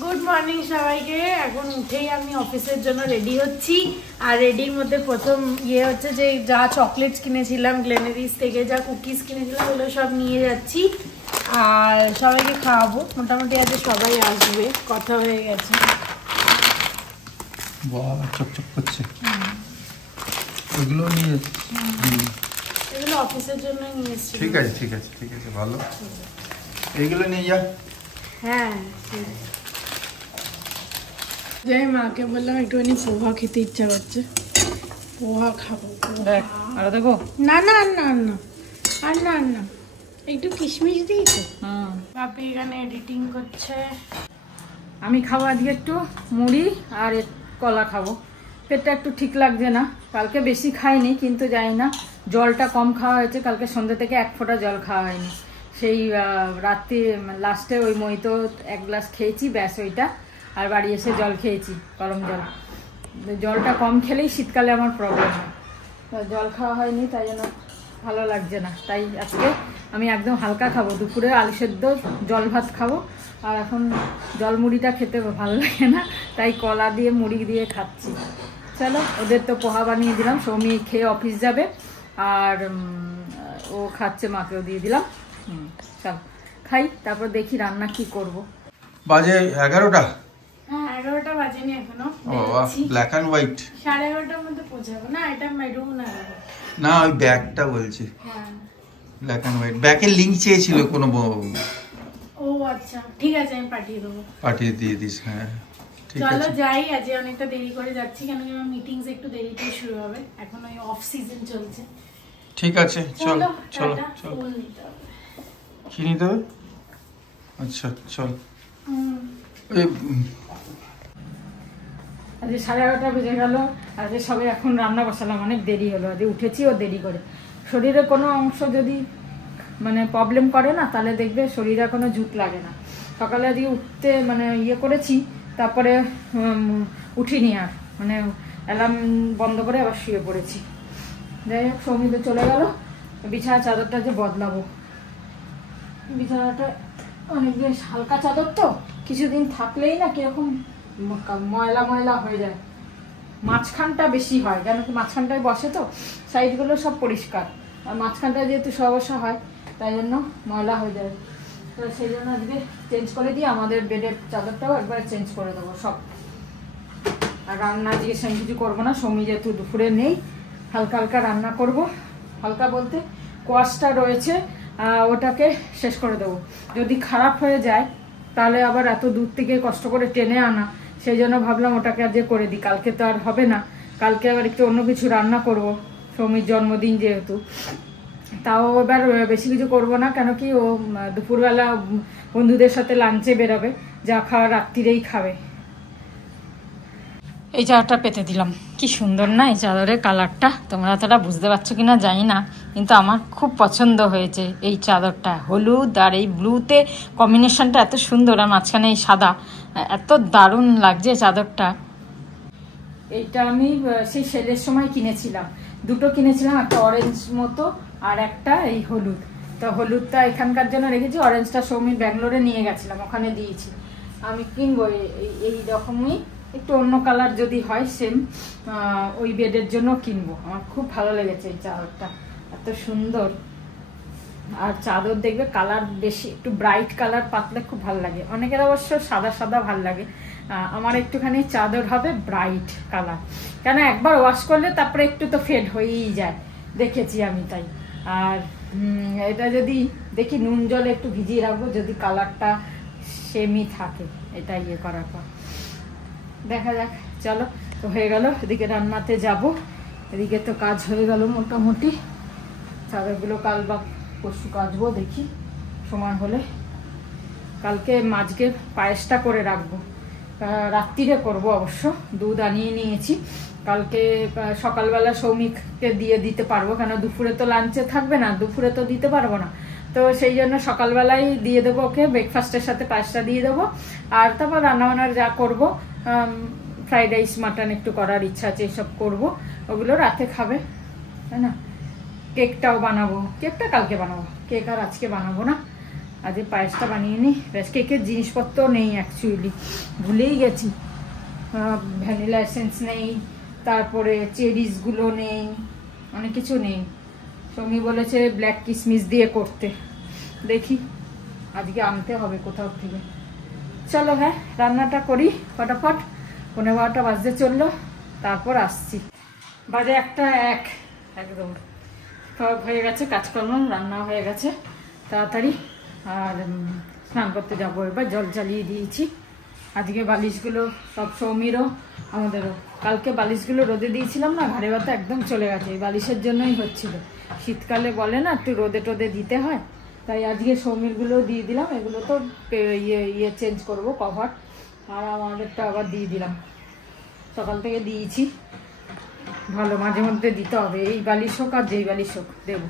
Good morning সবাইকে। এখন উঠেই আমি অফিসের জন্য রেডি হচ্ছি। আর রেডির মধ্যে প্রথম হচ্ছে যে যা চকলেটস কিনেছিলাম গ্লেনারিস থেকে, যা কুকিজ কিনেছিলাম ওগুলো সব নিয়ে যাচ্ছি আর সবাইকে খাওয়াবো। মোটামুটি আজকে সবাই আসবে, কথা হয়ে গেছে। বাহ, চকচক করছে। এগুলো নিয়ে এগুলো অফিসের জন্য নিয়ে এসেছি। ঠিক আছে ঠিক আছে ঠিক আছে, ভালো। এইগুলো নিয়ে যা। হ্যাঁ, যাই মাকে বললাম একটুখানি পোহা খেতে ইচ্ছা করছে, পোহা খাবো। আর দেখো না না না না আর না না, একটু কিশমিশ দিয়েছে। বাপি এখানে এডিটিং করছে। আমি খাবো আজকে একটু মুড়ি আর কলা খাবো। পেটটা একটু ঠিক লাগছে না, কালকে বেশি খাইনি কিন্তু জানি না, জলটা কম খাওয়া হয়েছে। কালকে সন্ধ্যে থেকে এক ফোঁটা জল খাওয়া হয়নি। সেই রাত্রি লাস্টে ওই মইতো এক গ্লাস খেয়েছি, ব্যাস ওইটা। আর বাড়ি এসে জল খেয়েছি, গরম জল। জলটা কম খেলেই শীতকালে আমার প্রবলেম হয়। জল খাওয়া হয়নি, তাই জন্য ভালো লাগছে না। তাই আজকে আমি একদম হালকা খাবো। দুপুরে আলু সেদ্ধ জল ভাত খাবো। আর এখন জল মুড়িটা খেতে ভালো লাগে না, তাই কলা দিয়ে মুড়ি দিয়ে খাচ্ছি। চলো, ওদের তো পোহা বানিয়ে দিলাম, সৌমি খেয়ে অফিস যাবে। আর ও খাচ্ছে, মাকেও দিয়ে দিলাম। চল খাই, তারপর দেখি রান্না কি করব। বাজে 11টা। হ্যাঁ, 11টা বাজেনি এখনো। Black and white. 11:30টার মধ্যে পৌঁছাবো। না, এটা মেরুন না, ওই ব্যাগটা বলছি। হ্যাঁ, ব্ল্যাক অ্যান্ড হোয়াইট ব্যাগের লিংক চেয়েছিল কোনো। ও আচ্ছা, ঠিক আছে, আমি পাঠিয়ে দেবো। পাঠিয়ে দিয়ে দিস। হ্যাঁ ঠিক আছে, চলো যাই। আজ অনেকটা দেরি করে যাচ্ছি, কেন কি আমার মিটিংস একটু দেরিতে শুরু হবে। এখন ওই অফ সিজন চলছে। ঠিক আছে, চলো চলো চলো। ফুল নিতে হবে। কি নিতে হবে? আচ্ছা চল। আজকে 11:30 বেজে গেল। আজকে সবাই এখন রান্না বসালাম, অনেক দেরি হলো। আজকে উঠেছিও দেরি করে। শরীরে কোনো অংশ যদি মানে প্রবলেম করে না, তাহলে দেখবে শরীরে কোনো জুত লাগে না। সকালে আজকে উঠতে মানে করেছি, তারপরে উঠিনি আর, মানে অ্যালার্ম বন্ধ করে আবার শুয়ে পড়েছি। যাই হোক, সৌমিতে চলে গেল। বিছানা চাদরটা যে বদলাবো, বিছানাটা অনেক বেশ হালকা চাদর তো, কিছুদিন থাকলেই না কিরকম ময়লা ময়লা হয়ে যায়। মাঝখানটা বেশি হয়, কেন কি মাঝখানটায় বসে তো, সাইডগুলো সব পরিষ্কার। আর মাঝখানটা যেহেতু সমস্যা হয়, তাই জন্য ময়লা হয়ে যায়। তো সেই জন্য আজকে চেঞ্জ করে দিয়ে আমাদের বেডের চাদরটাও একবার চেঞ্জ করে দেবো সব। আর রান্না আজকে সেরকম কিছু করবো না, সৌমি যেহেতু দুপুরে নেই, হালকা হালকা রান্না করব। হালকা বলতে কোয়াশটা রয়েছে, ওটাকে শেষ করে দেবো। যদি খারাপ হয়ে যায় তাহলে আবার এত দূর থেকে কষ্ট করে টেনে আনা, সেই জন্য ভাবলাম ওটাকে আজকে করে দিই। কালকে তো আর হবে না, কালকে আবার একটু অন্য কিছু রান্না করব, সৌমির জন্মদিন যেহেতু। তাও এবার বেশি কিছু করব না, কেন কি ও দুপুরবেলা বন্ধুদের সাথে লাঞ্চে বেরোবে, যা খাওয়া রাত্রিরেই খাবে। এই চাদরটা পেতে দিলাম, কি সুন্দর না এই চাদরের কালারটা। তোমরা তোরা বুঝতে পারছো কিনা জানি না, কিন্তু আমার খুব পছন্দ হয়েছে এই চাদরটা। হলুদ আর এই ব্লুতে কম্বিনেশনটা এত সুন্দর, আর মাঝখানে এই সাদা, এত দারুণ লাগছে চাদরটা। এইটা আমি সেই সেলের সময় কিনেছিলাম, দুটো কিনেছিলাম, একটা অরেঞ্জ মতো আর একটা এই হলুদ। তো হলুদটা এখানকার জন্য রেখেছি, অরেঞ্জটা সৌমি ব্যাঙ্গালোরে নিয়ে গেছিলাম, ওখানে দিয়েছি। আমি কিনবো এই রকমই, একটু অন্য কালার যদি হয় সেম, ওই বেডের জন্য কিনবো। আমার খুব ভালো লেগেছে এই চাদরটা, এত সুন্দর। আর চাদর দেখবে কালার বেশি একটু ব্রাইট কালার পাতলে খুব ভালো লাগে। অনেকের অবশ্য সাদা সাদা ভালো লাগে, আমার একটুখানি চাদর হবে ব্রাইট কালার, কেন একবার ওয়াশ করলে তারপরে একটু তো ফেড হয়েই যায়, দেখেছি আমি তাই। আর এটা যদি দেখি নুন জলে একটু ভিজিয়ে রাখবো, যদি কালারটা সেমই থাকে, এটা করার পর দেখা যাক। চলো, তো হয়ে গেল, এদিকে রান্নাতে যাব, এদিকে তো কাজ হয়ে গেল মোটামুটি। চাদরগুলো কাল বা পরশু কাচবো, দেখি সময় হলে। কালকে মাছকে পায়েসটা করে রাখবো, রাত্রিরে করব অবশ্য। দুধ আনিয়ে নিয়েছি, কালকে সকালবেলা সৌমিককে দিয়ে দিতে পারবো, কেন দুপুরে তো লাঞ্চে থাকবে না, দুপুরে তো দিতে পারবো না। তো সেই জন্য সকালবেলায় দিয়ে দেবো ওকে, ব্রেকফাস্টের সাথে পায়েসটা দিয়ে দেবো। আর তারপর রান্নাবান্নার যা করবো, ফ্রাইড রাইস মাটন একটু করার ইচ্ছা আছে, এইসব করবো, ওগুলো রাতে খাবে, তাই না। কেকটাও বানাবো, কেকটা কালকে বানাবো, কেক আর আজকে বানাবো না। আজ পায়েসটা বানিয়ে নিই। ব্যাস কেকের জিনিসপত্র নেই, অ্যাকচুয়ালি ভুলেই গেছি। ভ্যানিলা এসেন্স নেই, তারপরে চেরিসগুলো নেই, অনেক কিছু নেই। সৌমি বলেছে ব্ল্যাক কিসমিস দিয়ে করতে, দেখি আজকে আনতে হবে কোথাও থেকে। চলো হ্যাঁ রান্নাটা করি ফটাফট, 11:15 বাজতে চললো, তারপর আসছি। বাজে 1 একদম সব হয়ে গেছে, কাজকর্ম রান্না হয়ে গেছে তাড়াতাড়ি। আর স্নান করতে যাবো এবার, জল জ্বালিয়ে দিয়েছি। আজকে বালিশগুলো সব সৌমিরও আমাদেরও, কালকে বালিশগুলো রোদে দিয়েছিলাম না, ঘাড়ে ব্যথা একদম চলে গেছে, এই বালিশের জন্যই হচ্ছিল। শীতকালে বলে না একটু রোদে টোদে দিতে হয়, তাই আজকে সৌমিরগুলো দিয়ে দিলাম। এগুলো তো ইয়ে চেঞ্জ করবো কভার, আর আমাদেরটা আবার দিয়ে দিলাম, সকাল থেকে দিয়েছি। ভালো মাঝে মধ্যে দিতে হবে, এই বালিশ হোক আর যেই বালিশ হোক দেবো।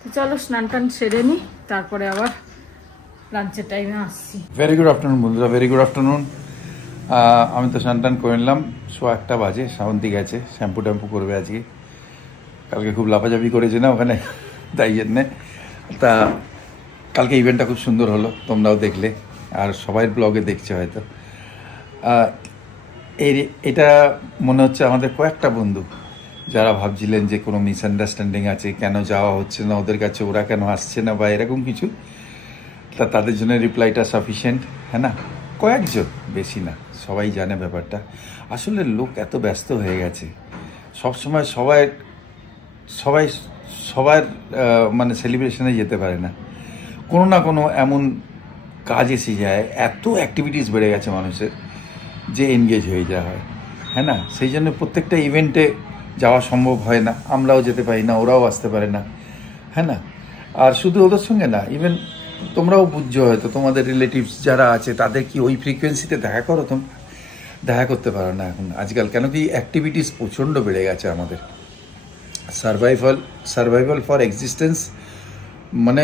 তো চলো স্নান টান সেরে নিই, তারপরে আবার লাঞ্চের টাইমে আসছি। ভেরি গুড আফটারনুন বন্ধুরা, ভেরি গুড আফটারনুন। আমি তো স্নান টান করে নিলাম, 1:15 বাজে। শ্রাবন্তী গেছে শ্যাম্পু ট্যাম্পু করবে আজকে, কালকে খুব লাফাঝাপি করেছে না ওখানে, তাই জন্যে। তা কালকে ইভেন্টটা খুব সুন্দর হলো, তোমরাও দেখলে আর সবাই ব্লগে দেখছে হয়তো। এটা মনে হচ্ছে আমাদের কয়েকটা বন্ধু যারা ভাবছিলেন যে কোনো মিসআন্ডারস্ট্যান্ডিং আছে, কেন যাওয়া হচ্ছে না ওদের কাছে, ওরা কেন আসছে না বা এরকম কিছু, তা তাদের জন্য রিপ্লাইটা সাফিসিয়েন্ট, হ্যাঁ না? কয়েকজন, বেশি না, সবাই জানে ব্যাপারটা। আসলে লোক এত ব্যস্ত হয়ে গেছে, সবসময় সবার মানে সেলিব্রেশনে যেতে পারে না, কোনো না কোনো এমন কাজ এসে যায়, এত অ্যাক্টিভিটিস বেড়ে গেছে মানুষের যে এনগেজ হয়ে যাওয়া হয়, হ্যাঁ না? সেই জন্য প্রত্যেকটা ইভেন্টে যাওয়া সম্ভব হয় না, আমরাও যেতে পারি না, ওরাও আসতে পারে না, হ্যাঁ না? আর শুধু ওদের সঙ্গে না, ইভেন তোমরাও বুঝছো হয়তো, তোমাদের রিলেটিভস যারা আছে তাদের কি ওই ফ্রিকোয়েন্সিতে দেখা করো? তোমরা দেখা করতে পারো না এখন আজকাল, কেন কি অ্যাক্টিভিটিস প্রচণ্ড বেড়ে গেছে আমাদের। সার্ভাইভাল ফর এক্সিস্টেন্স, মানে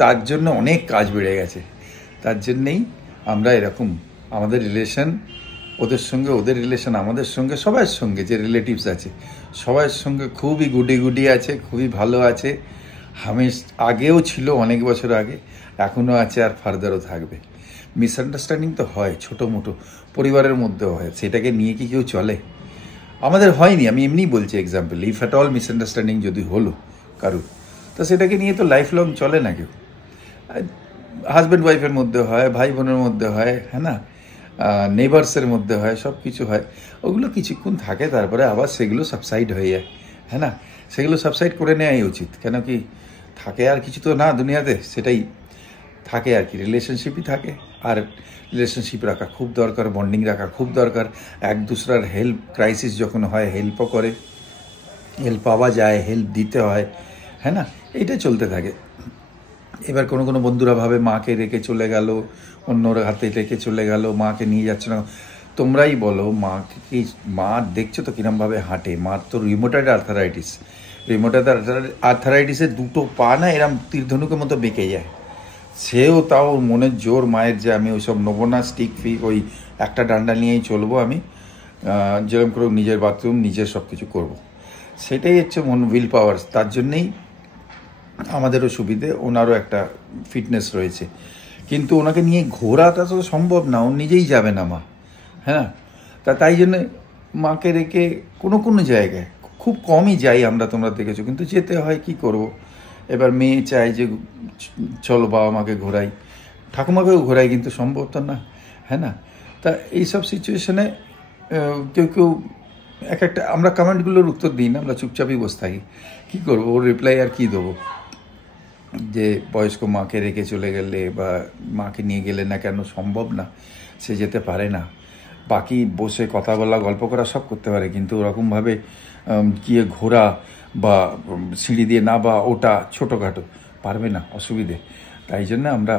তার জন্য অনেক কাজ বেড়ে গেছে। তার জন্যেই আমরা এরকম, আমাদের রিলেশন ওদের সঙ্গে, ওদের রিলেশন আমাদের সঙ্গে, সবার সঙ্গে যে রিলেটিভস আছে সবার সঙ্গে খুবই গুডি আছে, খুবই ভালো আছে। আগেও ছিল, অনেক বছর আগে, এখনও আছে, আর ফার্দারও থাকবে। মিসআন্ডারস্ট্যান্ডিং তো হয়, ছোটো মোটো পরিবারের মধ্যেও হয়, সেটাকে নিয়ে কি কেউ চলে? আমাদের হয়নি, আমি এমনিই বলছি example. If at all misunderstanding যদি হলো কারুর, তো সেটাকে নিয়ে তো লাইফ লং চলে না কেউ। হাজব্যান্ড ওয়াইফের মধ্যে হয়, ভাই বোনের মধ্যে হয়, হ্যাঁ না? নেবার্সের মধ্যে হয়, সব কিছু হয়। ওগুলো কিছুক্ষণ থাকে, তারপরে আবার সেগুলো সাবসাইড হয়ে যায়, হ্যাঁ না? সেগুলো সাবসাইড করে নেওয়াই উচিত, কেন কি থাকে আর কিছু তো না দুনিয়াতে, সেটাই থাকে আর কি, রিলেশনশিপই থাকে। আর রিলেশনশিপ রাখা খুব দরকার, বন্ডিং রাখা খুব দরকার। এক দুসরার হেল্প, ক্রাইসিস যখন হয় হেল্পও করে, হেল্প পাওয়া যায়, হেল্প দিতে হয়, হ্যাঁ না? এইটা চলতে থাকে। এবার কোনো কোনো বন্ধুরা ভাবে মাকে রেখে চলে গেল, অন্যর হাতে রেখে চলে গেল, মাকে নিয়ে যাচ্ছে না। তোমরাই বলো, মা দেখছো তো কিরমভাবে হাঁটে, মার তো রিউমেটয়েড আর্থারাইটিসের দুটো পা না এরম তীরধনুকের মতো বেঁকে যায়। সেও তাও মনের জোর মায়ের যে আমি ওইসব নেবো না, স্টিক ফিক, ওই একটা ডান্ডা নিয়েই চলবো আমি, যেরকম করে নিজের বাথরুম নিজের সব কিছু করবো, সেটাই হচ্ছে উইল পাওয়ার। তার জন্যেই আমাদেরও সুবিধে, ওনারও একটা ফিটনেস রয়েছে। কিন্তু ওনাকে নিয়ে ঘোরাটা তো সম্ভব না, ও নিজেই যাবে না মা, হ্যাঁ। তাই জন্য মাকে রেখে কোনো জায়গায় খুব কমই যাই আমরা, তোমরা দেখেছো, কিন্তু যেতে হয়, কি করব। এবার মেয়ে চায় যে চলো বাবা মাকে ঘোরাই, ঠাকুমাকেও ঘোরাই, কিন্তু সম্ভব তো না, হ্যাঁ না? তা এইসব সিচুয়েশনে কেউ একটা, আমরা কমেন্টগুলোর উত্তর দিই না, আমরা চুপচাপই বসে থাকি। কী করবো, ওর রিপ্লাই আর কি দেবো? যে বয়স্ক মাকে রেখে চলে গেলে বা মাকে নিয়ে গেলে না কেন, সম্ভব না, সে যেতে পারে না। বাকি বসে কথা বলা, গল্প করা সব করতে পারে, কিন্তু ওরকমভাবে গিয়ে ঘোরা বা সিঁড়ি দিয়ে না বা ওটা ছোটোখাটো পারবে না, অসুবিধে। তাই জন্য আমরা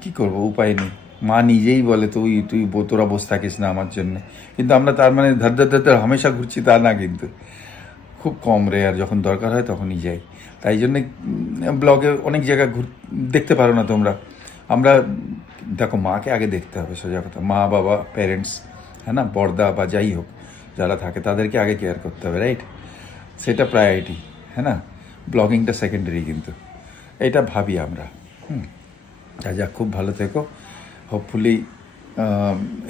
কি করব, উপায় নেই। মা নিজেই বলে তোরা বসে থাকিস না আমার জন্য, কিন্তু আমরা তার মানে ধার হামেশা ঘুরছি তা না, কিন্তু খুব কম রে, আর যখন দরকার হয় তখনই যাই। তাই জন্যে ব্লগে অনেক জায়গা দেখতে পারো না তোমরা। আমরা দেখো, মাকে আগে দেখতে হবে, সোজা কথা। মা বাবা, প্যারেন্টস, হ্যাঁ না, বড়দা বা যাই হোক যারা থাকে, তাদেরকে আগে কেয়ার করতে হবে, রাইট? সেটা প্রায়োরিটি, হ্যাঁ না? ব্লগিংটা সেকেন্ডারি, কিন্তু এটা ভাবি আমরা। যা খুব ভালো থেকো। হোপফুলি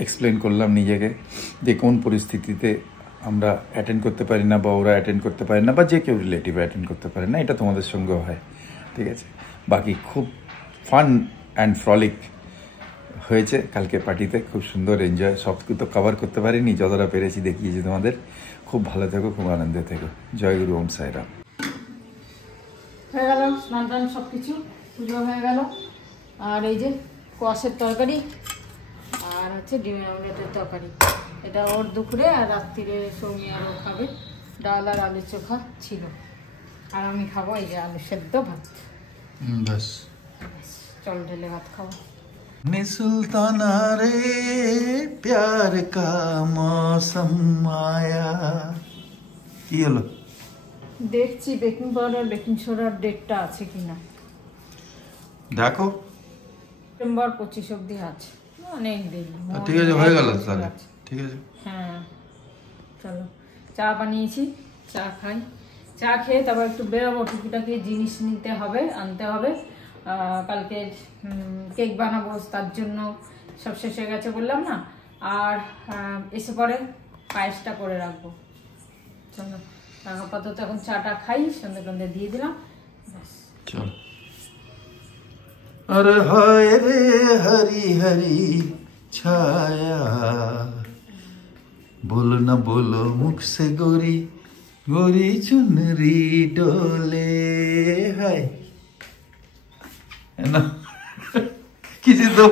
এক্সপ্লেন করলাম নিজেকে যে কোন পরিস্থিতিতে আমরা অ্যাটেন্ড করতে পারি না বা ওরা অ্যাটেন্ড করতে পারে না বা যে কেউ রিলেটিভ অ্যাটেন্ড করতে পারে না, এটা তোমাদের সঙ্গেও হয়, ঠিক আছে। বাকি খুব ফান অ্যান্ড ফ্রলিক হয়েছে কালকে পার্টিতে, খুব সুন্দর এনজয়, সব তো কভার করতে পারিনি, যতটা পেরেছি দেখিয়েছি তোমাদের। খুব ভালো থেকো, খুব আনন্দে থেকো। জয় গুরু, ওম সাইরাম। হয়ে গেল স্নান টান সব কিছু, পুজো হয়ে গেল। আর এই যে কোয়াশের তরকারি আর হচ্ছে ডিমের আমলেটের তরকারি, এটা ওর দুপুরে, আর রাত্রিরে সৌমি আরও খাবে। ডাল আর আলু চোখা ছিল, আর আমি খাবো এই যে আলু সেদ্ধ ভাত। বাস চল ঢেলে ভাত খাবো। सुल्ताना रे प्यार का मौसम आया। কি হলো? দেখছি বেকিং পাউডার বেকিং সোডার ডেটটা আছে কিনা, দেখো। সেপ্টেম্বর 25 অব্দি আছে, অনেক দেরি। ঠিক আছে, হয়ে গেল তাহলে, ঠিক আছে। হ্যাঁ চলো, চা বানিয়েছি, চা খাই। চা খেয়ে তারপর একটু বেরোবো, টুকিটাকি জিনিস নিতে হবে, আনতে হবে। কালকে কেক বানাবো, তার জন্য সব শেষ হয়ে গেছে বললাম না। আর এসে পরে পায়েসটা করে রাখবো। চলো আপাতত এখন চাটা খাই, সন্ধে টন্ধে দিয়ে দিলাম, চল। अरे हाय रे हरी हरी छाया, बोलो न बोलो मुख से गोरी गोरी चुनरी डोले, हाय না কিছু তো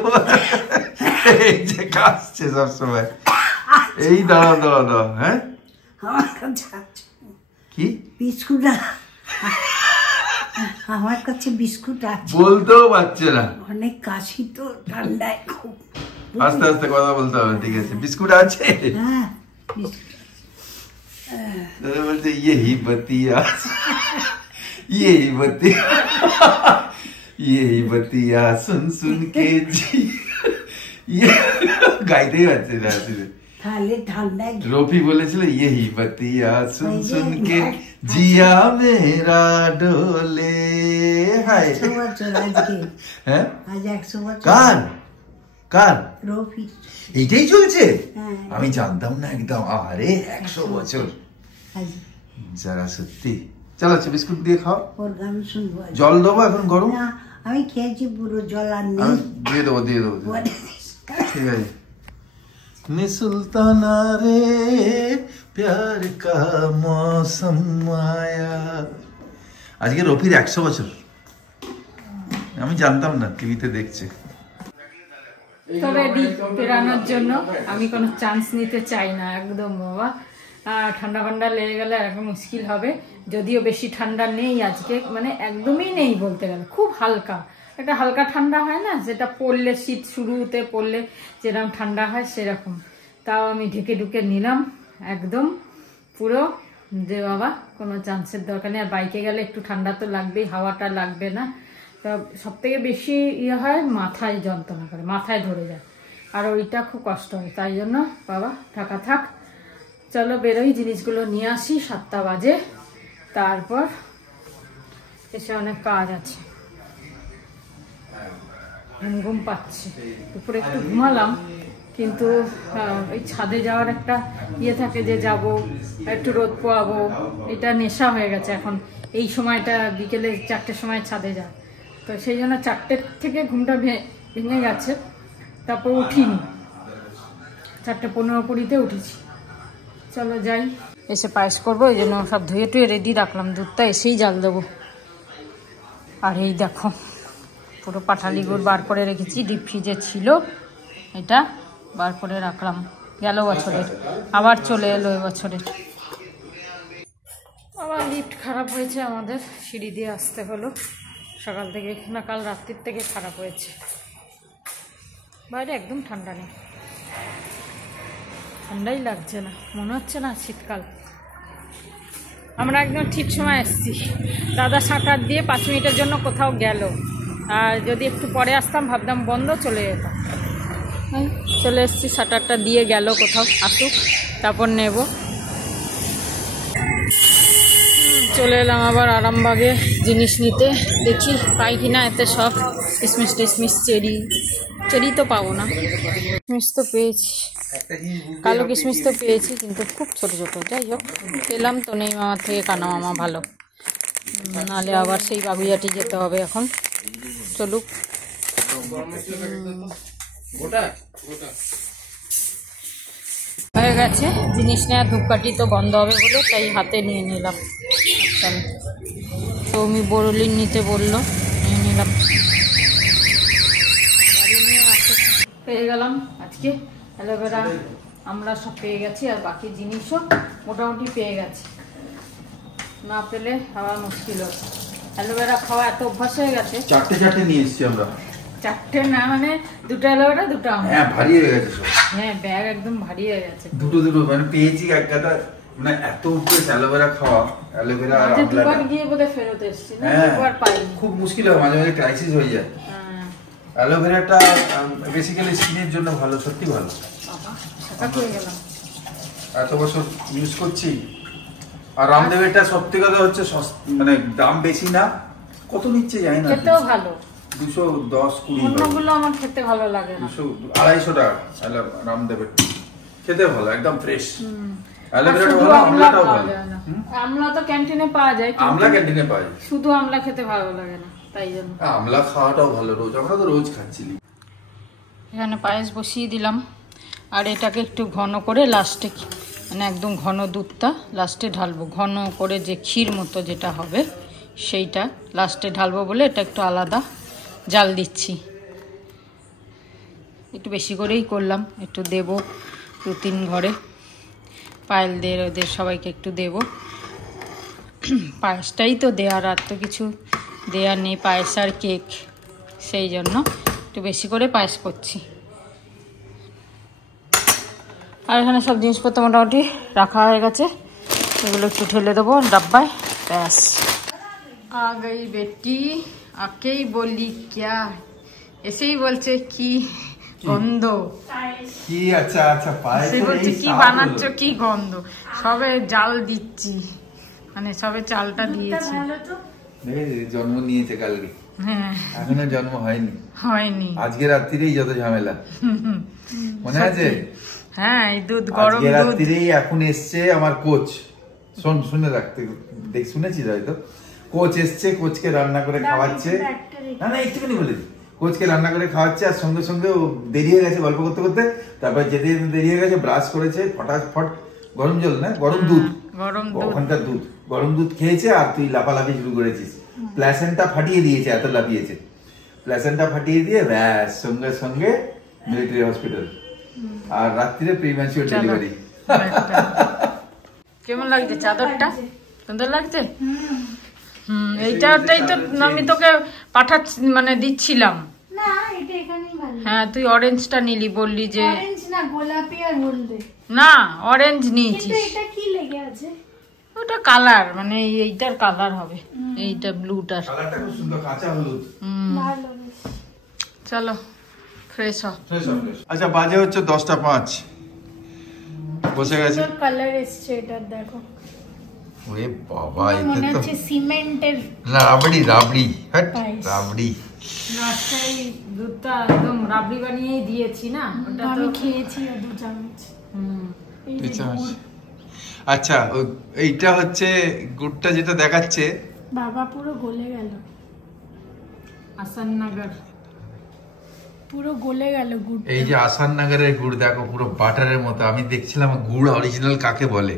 এই যে কাশছে সব সময়, এই দাঁড়া দাঁড়া দাঁড়া। হ্যাঁ আমার কাছে কি বিস্কুট, আমার কাছে বিস্কুট আছে। বলতেও পারছে না, অনেক কাশি তো, ঠান্ডায় খুব। আস্তে আস্তে কথা বলতে হবে, ঠিক আছে। বিস্কুট আছে? হ্যাঁ বিস্কুট। दादा बोलते यही बतिया यही बतिया यही बतिया सुन सुन के जी ये গাইতেই পারছে না আসলে। তাহলে ঠান্ডায় রফি বলেছিল यही बतिया सुन सुन के जिया मेरा डोले, हाय 100 বছর আজকে। হ্যাঁ আজ 100 বছর। কার কার? রফি। এইটাই চলছে? হ্যাঁ। আমি জানতাম না একদম। আরে 100 বছর, আজ যারা সত্যি। চলো আচ্ছা বিস্কুট দিয়ে খাও, ওর গান শুনবো। জল দেবো এখন গরম? না আমি খেয়েছি, পুরো জল আর আমি নেই। দিয়ে দেবো দিয়ে দেবো, ঠিক আছে। নে সুলতানা রে প্যার কা মৌসম আয়া। আজকে রফির 100 বছর, আমি জানতাম না, টিভিতে দেখছে। তো রেডি বেরানোর জন্য। আমি কোনো চান্স নিতে চাই না একদম বাবা। ঠান্ডা ফান্ডা লেগে গেলে এখন মুশকিল হবে। যদিও বেশি ঠান্ডা নেই আজকে, মানে একদমই নেই বলতে গেলে, খুব হালকা একটা হালকা ঠান্ডা হয় না, যেটা পড়লে শীত শুরুতে পড়লে যেরকম ঠান্ডা হয় সেরকম। তাও আমি ঢেকে ঢুকে নিলাম একদম পুরো, যে বাবা কোনো চান্সের দরকার নেই। আর বাইকে গেলে একটু ঠান্ডা তো লাগবেই, হাওয়াটা লাগবে না। তা সব থেকে বেশি ইয়ে হয় মাথায় যন্ত্রণা করে, মাথায় ধরে যায়, আর ওইটা খুব কষ্ট হয়। তাই জন্য বাবা ঢাকা থাক। চলো বেরোই, জিনিসগুলো নিয়ে আসি, 7টা বাজে। তারপর এসে অনেক কাজ আছে, ঘুম ঘুম পাচ্ছে। দুপুরে একটু ঘুমালাম, কিন্তু ওই ছাদে যাওয়ার একটা ইয়ে থাকে যে যাব, একটু রোদ পোয়াবো, এটা নেশা হয়ে গেছে এখন। এই সময়টা বিকেলে 4টের সময় ছাদে যায়, তো সেই জন্য 4টের থেকে ঘুমটা ভেঙে গেছে। তারপর উঠিনি, 4:15-20 উঠেছি। চলো যাই, এসে পায়েস করবো, এই জন্য সব ধুয়ে টুয়ে রেডি রাখলাম। দুধটা এসেই জাল দেবো। আর এই দেখো পুরো পাটালি গুড় বার করে রেখেছি, ডিপ ফ্রিজে ছিল, এটা বার করে রাখলাম। গেল বছরের, আবার চলে এলো এবছরের। আবার লিফট খারাপ হয়েছে আমাদের, সিঁড়ি দিয়ে আসতে হলো। সকাল থেকে না, কাল রাত্রির থেকে খারাপ হয়েছে। বাইরে একদম ঠান্ডা নেই, ঠান্ডাই লাগছে না, মনে হচ্ছে না শীতকাল। আমরা একদম ঠিক সময় এসেছি। দাদা শাটার দিয়ে 5 মিনিটের জন্য কোথাও গেল, আর যদি একটু পরে আসতাম ভাবতাম বন্ধ, চলে যেতাম। চলে এসেছি, শাটারটা দিয়ে গেল কোথাও, আসুক তারপর নেব। চলে এলাম আবার আরামবাগে জিনিস নিতে, দেখি পাই কিনা এতে সব কিসমিস টিসমিস চেরি তো পাবো না, কিসমিস তো পেয়েছি, কালো কিসমিস তো পেয়েছি কিন্তু খুব ছোট ছোট। যাই হোক পেলাম তো, নেই মামার থেকে কানা মামা ভালো, নাহলে আবার সেই বাগুইয়াটি যেতে হবে এখন। চলুক। হয়ে গেছে জিনিস নেওয়া, ধূপকাঠি তো বন্ধ হবে বলে তাই হাতে নিয়ে নিলাম। সৌমি বরলিন নিতে বললো, নিয়ে নিলাম। পেয়ে গেলাম আজকে অ্যালোভেরা, আমরা সব পেয়ে গেছি, আর বাকি জিনিসও মোটামুটি পেয়ে গেছি, না পেলে খাওয়া মুশকিল হচ্ছে। অ্যালোভেরা খাওয়া এত অভ্যাস হয়ে গেছে, চারটে নিয়ে এসছি আমরা। চারটে না মানে দুটো অ্যালোভেরা দুটো আম। হ্যাঁ ভারী হয়ে গেছে সব। হ্যাঁ ব্যাগ একদম ভারী হয়ে গেছে। দুটো মানে পেয়েছি এক গাদা, মানে এত উপরে অ্যালোভেরা খাওয়া, অ্যালোভেরা আর আমলাটা। দুবার গিয়ে বোধহয় ফেরত এসেছি না, একবার পাইনি। খুব মুশকিল হয়, মাঝে মাঝে ক্রাইসিস হয়ে যায়। অ্যালোভেরাটা বেসিক্যালি স্কিনের জন্য ভালো, সত্যি ভালো। বাবা সেটা পেয়ে গেলাম, এত বছর ইউজ করছি। আর রামদেবেরটা সত্যি কথা হচ্ছে মানে দাম বেশি না, কত নিচ্ছে জানি না, খেতেও ভালো, 210-20। অন্যগুলো আমার খেতে ভালো লাগে না। 200-250 টাকা রামদেবের, খেতে ভালো, একদম ফ্রেশ। আমলা তো ক্যান্টিনে পাওয়া যায়, আমলা ক্যান্টিনে পাওয়া যায়, শুধু আমলা খেতে ভালো লাগে না, তাই জন্য আমলা খাওয়াটাও ভালো। রোজ আমরা তো রোজ খাচ্ছি। এখানে পায়েস বসিয়ে দিলাম, আর এটাকে একটু ঘন করে লাস্টে, মানে একদম ঘন দুধটা লাস্টে ঢালবো, ঘন করে যে ক্ষীর মতো যেটা হবে সেইটা লাস্টে ঢালবো বলে এটা একটু আলাদা জাল দিচ্ছি। একটু বেশি করেই করলাম, একটু দেবো 2-3 ঘরে, পায়েলদের ওদের সবাইকে একটু দেব। পায়েসটাই তো দেওয়ার, আর তো কিছু দেওয়ার নেই, পায়েস আর কেক, সেই জন্য একটু বেশি করে পায়েস করছি। আর এখানে সব জিনিসপত্র মোটামুটি রাখা হয়ে গেছে, এগুলো একটু ঢেলে দেবো ডাব্বায়, ব্যাস। আ গই বেটি আকেই বলি ক্যা, এসেই বলছে কি গন্ধ, কি আচ্ছা আচ্ছা সে বলছে কি বানাচ্ছ, কি গন্ধ, সবে জাল দিচ্ছি, মানে সবে চালটা দিয়েছি। জন্ম নিয়েছে কালকে, হ্যাঁ এখনো জন্ম হয়নি, আজকে রাত্রিরেই যত ঝামেলা, মনে আছে? হ্যাঁ এই দুধ, গরম দুধ। রাত্রিরেই এখন এসছে আমার কোচ, শুনে রাখতে, শুনেছিস হয়তো, কোচ এসছে, কোচকে রান্না করে খাওয়াচ্ছে, না একটুখানি বলে কোচকে রান্না করে খাওয়াচ্ছে, আর সঙ্গে সঙ্গে ও দেরি হয়ে গেছে গল্প করতে করতে, তারপর যেতে যেতে দেরি হয়ে গেছে, ব্রাশ করেছে, ফটাফট গরম জল না গরম দুধ, ওখানকার দুধ, গরম দুধ খেয়েছে, আর তুই লাফালাফি শুরু করেছিস, প্ল্যাসেন্টা ফাটিয়ে দিয়েছে, এত লাফিয়েছে, প্ল্যাসেন্টা ফাটিয়ে দিয়ে ব্যাস সঙ্গে সঙ্গে মিলিটারি হসপিটাল, আর রাত্রিরে প্রিম্যাচিওর ডেলিভারি। কেমন লাগছে চাদরটা? সুন্দর লাগছে। এইটাই তো আমি তোকে পাঠাচ্ছি, মানে দিচ্ছিলাম। না এটা এখানেই ভালো। হ্যাঁ তুই অরেঞ্জটা নিলি, বললি যে অরেঞ্জ না গোলাপি আর হলদে। না অরেঞ্জ নিয়েছিস। কিন্তু এটা কি লেগে আছে? ওটা কালার, মানে এইটার কালার হবে, এইটা ব্লুটার কালারটা খুব সুন্দর, কাঁচা হলুদ। ভালো বেশ। চলো ফ্রেশ হ। আচ্ছা বাজে হচ্ছে 10:05, বসে গেছে। সুন্দর কালার এসছে এটার, দেখো। ওরে বাবা, মনে এটা তো হচ্ছে সিমেন্টের রাবড়ি, হ্যাট পায়েস। রাবড়ি। নাস্তায় দুধটা একদম রাবড়ি বানিয়েই দিয়েছি না, ওটা তো আমি খেয়েছি 2 চামচ। এই যে গুড়। আচ্ছা এইটা হচ্ছে গুড়টা যেটা দেখাচ্ছে, বাবা পুরো গলে গেল, আসাননগর পুরো গলে গেল গুড়। এই যে আসাননগরের গুড় দেখো, পুরো বাটারের মতো। আমি দেখছিলাম গুড় অরিজিনাল কাকে বলে,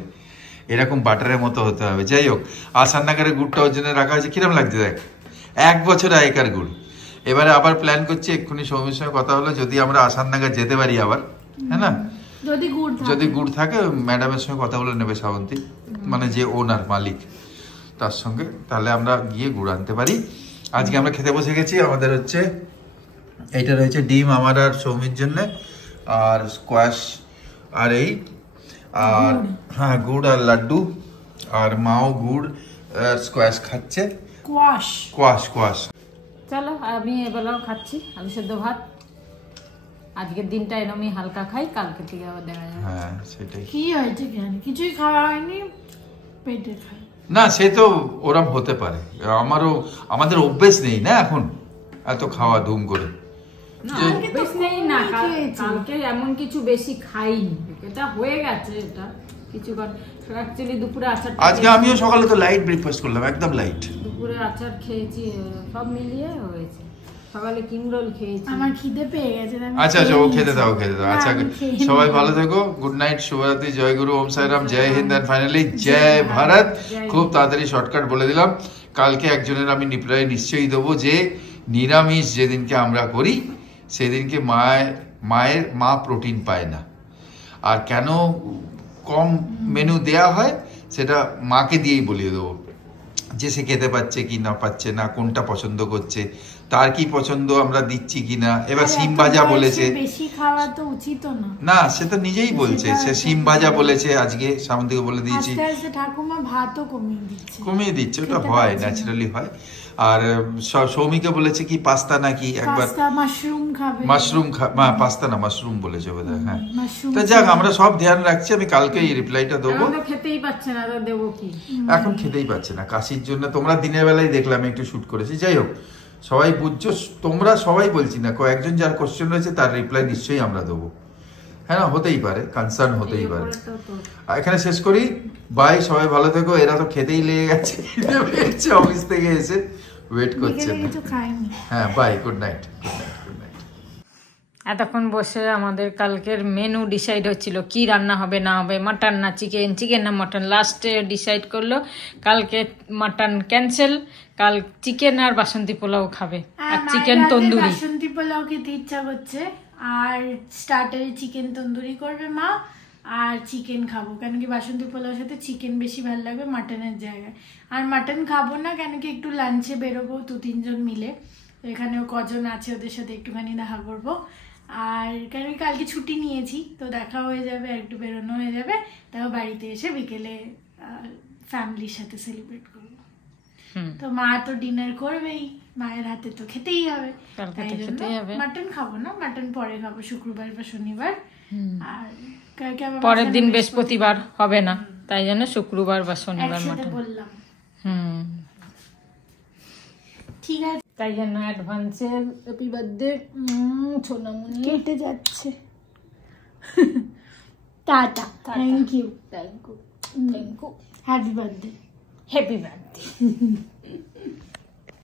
এরকম বাটারের মতো হতে হবে। যাই হোক, আসাননগরের গুড়টা ওর জন্য রাখা হয়েছে। কিরম লাগছে দেখ, 1 বছর আগেকার গুড়। এবারে আবার প্ল্যান করছি, এক্ষুনি সৌমির সঙ্গে কথা হলো, যদি আমরা আসাননগর যেতে পারি আবার, হ্যাঁ না, যদি গুড় থাকে, ম্যাডামের সঙ্গে কথা বলে নেবে শ্রাবন্তী, মানে যে ওনার মালিক, তার সঙ্গে, তাহলে আমরা গিয়ে গুড় আনতে পারি। আজকে আমরা খেতে বসে গেছি। আমাদের হচ্ছে এইটা রয়েছে ডিম আমার আর সৌমির জন্য, আর স্কোয়াশ, আর এই, আর হ্যাঁ গুড় আর লাড্ডু, আর মাও গুড় আর স্কোয়াশ খাচ্ছে, কোয়াশ। চলো আমি এবেলাও খাচ্ছি আলু সেদ্ধ ভাত। আজকের দিনটা এরকমই হালকা খাই, কালকে থেকে আবার দেখা যাবে। হ্যাঁ সেটাই। কি হয়েছে কেন, কিছুই খাওয়া হয়নি, পেটে খাই। না সে তো ওরম হতে পারে, আমাদের অভ্যেস নেই না এখন এত খাওয়া ধুম করে। কালকে এমন কিছু বেশি খাইনি, এটা হয়ে গেছে, এটা কিছু অ্যাকচুয়ালি দুপুরে আচার, আজকে আমিও সকালে তো লাইট ব্রেকফাস্ট করলাম, একদম লাইট। দুপুরে আচার খেয়েছি, সব মিলিয়ে হয়েছে। সকালে কিং রোল খেয়েছি। আমার খিদে পেয়ে গেছে। আচ্ছা ও খেতে দাও। আচ্ছা সবাই ভালো থেকো, গুড নাইট, শুভরাত্রি, জয় গুরু, ওম সাইরাম, জয় হিন্দ, এন্ড ফাইনালি জয় ভারত। খুব তাড়াতাড়ি শর্টকাট বলে দিলাম, কালকে একজনের আমি রিপ্লাই নিশ্চয়ই দেবো যে নিরামিষ যেদিনকে আমরা করি সেদিনকে মা প্রোটিন পায় না। আর কেন কম মেনু দেয়া হয় সেটা মাকে দিয়েই বলিয়ে দেবো, যে সে খেতে পাচ্ছে কি না পাচ্ছে না, কোনটা পছন্দ করছে, তার কি পছন্দ আমরা দিচ্ছি কিনা। এবার সিম ভাজা বলেছে, বেশি খাওয়া তো উচিত না। না সে তো নিজেই বলছে, সে সিম ভাজা বলেছে আজকে, সামনে থেকে বলে দিয়েছি। ঠাকুমা ভাতও কমিয়ে দিচ্ছে, ওটা হয়, ন্যাচারালি হয়। আর সৌমিকে বলেছে কি পাস্তা নাকি একবার, মাশরুম পাস্তা না মাশরুম বলেছে বোধহয়। হ্যাঁ তো যাক, আমরা সব ধ্যান রাখছি, আমি কালকে এই রিপ্লাইটা দেবো। খেতেই পাচ্ছে না, দেবো কি এখন খেতেই পাচ্ছে না কাশির জন্য। তোমরা দিনের বেলায় দেখলাম একটু শুট করেছি, যাই হোক সবাই বুঝছো, তোমরা সবাই বলছি না, কয়েকজন যার কোশ্চেন রয়েছে তার রিপ্লাই নিশ্চয়ই আমরা দেবো। হ্যাঁ হতেই পারে, কনসার্ন হতেই পারে। এখানে শেষ করি, বাই, সবাই ভালো থেকো। এরা তো খেতেই লেগে গেছে, অফিস থেকে এসে ওয়েট করছে। হ্যাঁ বাই, গুড নাইট। এতক্ষণ বসে আমাদের কালকের মেনু ডিসাইড হচ্ছিল কি রান্না হবে না হবে, মাটন না চিকেন, চিকেন না মটন। লাস্টে ডিসাইড করলো কালকে মাটন ক্যান্সেল, কাল চিকেন আর বাসন্তী পোলাও খাবে, আর চিকেন তন্দুরি। বাসন্তী পোলাও খেতে ইচ্ছা করছে, আর স্টার্টারে চিকেন তন্দুরি করবে মা, আর চিকেন খাবো, কেন কি বাসন্তী পোলাওর সাথে চিকেন বেশি ভালো লাগবে মাটনের জায়গায়। আর মাটন খাবো না, কেন কি একটু লাঞ্চে বেরোবো 2-3 জন মিলে, এখানেও কজন আছে ওদের সাথে একটুখানি দেখা করবো। আর কেন কি কালকে ছুটি নিয়েছি, তো দেখা হয়ে যাবে, একটু বেরোনো হয়ে যাবে, তাও বাড়িতে এসে বিকেলে ফ্যামিলির সাথে সেলিব্রেট করবো। তো মা তো ডিনার করবেই, মায়ের হাতে তো খেতেই হবে, মাটন খাবো না, মাটন পরে খাবো, শুক্রবার বা শনিবার। আর পরের দিন বৃহস্পতিবার হবে না, তাই জন্য শুক্রবার বা শনিবার মাটন বললাম। ঠিক আছে, তাই জন্য অ্যাডভান্সে হ্যাপি বার্থডে সোনামণি। কেটে যাচ্ছে। Tata, thank you, thank you, happy birthday, happy birthday.